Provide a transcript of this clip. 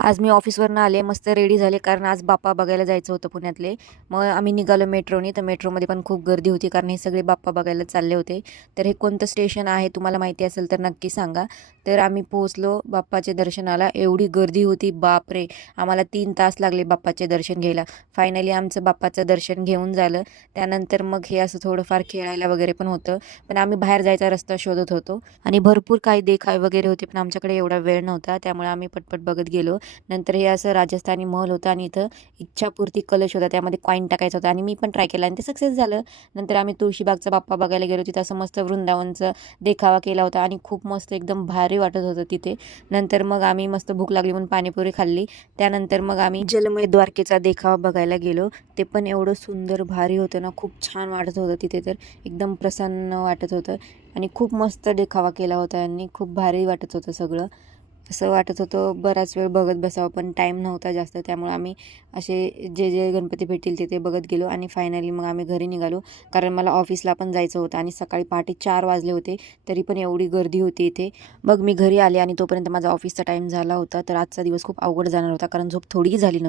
आज मी ऑफिसवरनं आले, मस्त रेडी झाले कारण आज बाप्पा बघायला जायचं होतं पुण्यातले. मग आम्ही निघालो मेट्रोनी, तर मेट्रोमध्ये पण खूप गर्दी होती कारण हे सगळे बाप्पा बघायला चालले होते. तर हे कोणतं स्टेशन आहे तुम्हाला माहिती असेल तर नक्की सांगा. तर आम्ही पोहोचलो बाप्पाच्या दर्शनाला. एवढी गर्दी होती, बापरे! आम्हाला 3 तास लागले बाप्पाचे दर्शन घ्यायला. फायनली आमचं बाप्पाचं दर्शन घेऊन झालं. त्यानंतर मग हे असं थोडंफार खेळायला वगैरे पण होतं. पण आम्ही बाहेर जायचा रस्ता शोधत होतो आणि भरपूर काही देखावे वगैरे होते, पण आमच्याकडे एवढा वेळ नव्हता. त्यामुळे आम्ही पटपट बघत गेलो. नंतर हे असं राजस्थानी महल होतं आणि इथं इच्छापूर्ती कलश होता, त्यामध्ये कॉईन टाकायचा होता आणि मी पण ट्राय केला आणि ते सक्सेस झालं. नंतर आम्ही तुळशीबागचा बाप्पा बघायला गेलो. तिथं असं मस्त वृंदावनचं देखावा केला होता आणि खूप मस्त एकदम भारी वाटत होतं तिथे. नंतर मग आम्ही मस्त भूक लागली म्हणून पाणीपुरी खाल्ली. त्यानंतर मग आम्ही जलमय द्वारकेचा देखावा बघायला गेलो. ते पण एवढं सुंदर भारी होतं ना, खूप छान वाटत होतं तिथे. तर एकदम प्रसन्न वाटत होतं आणि खूप मस्त देखावा केला होता यांनी. खूप भारी वाटत होतं सगळं. असं वाटत होतं बराच वेळ बघत बसावं, पण टाईम नव्हता जास्त. त्यामुळे आम्ही असे जे जे गणपती भेटतील ते बघत गेलो आणि फायनली मग आम्ही घरी निघालो. कारण मला ऑफिसला पण जायचं होतं आणि सकाळी पहाटे 4 वाजले होते. तरी पण एवढी गर्दी होती इथे. मग मी घरी आले आणि तोपर्यंत माझा ऑफिसचा टाईम झाला होता. तर आजचा दिवस खूप अवघड जाणार होता कारण झोप थोडीही झाली नव्हती.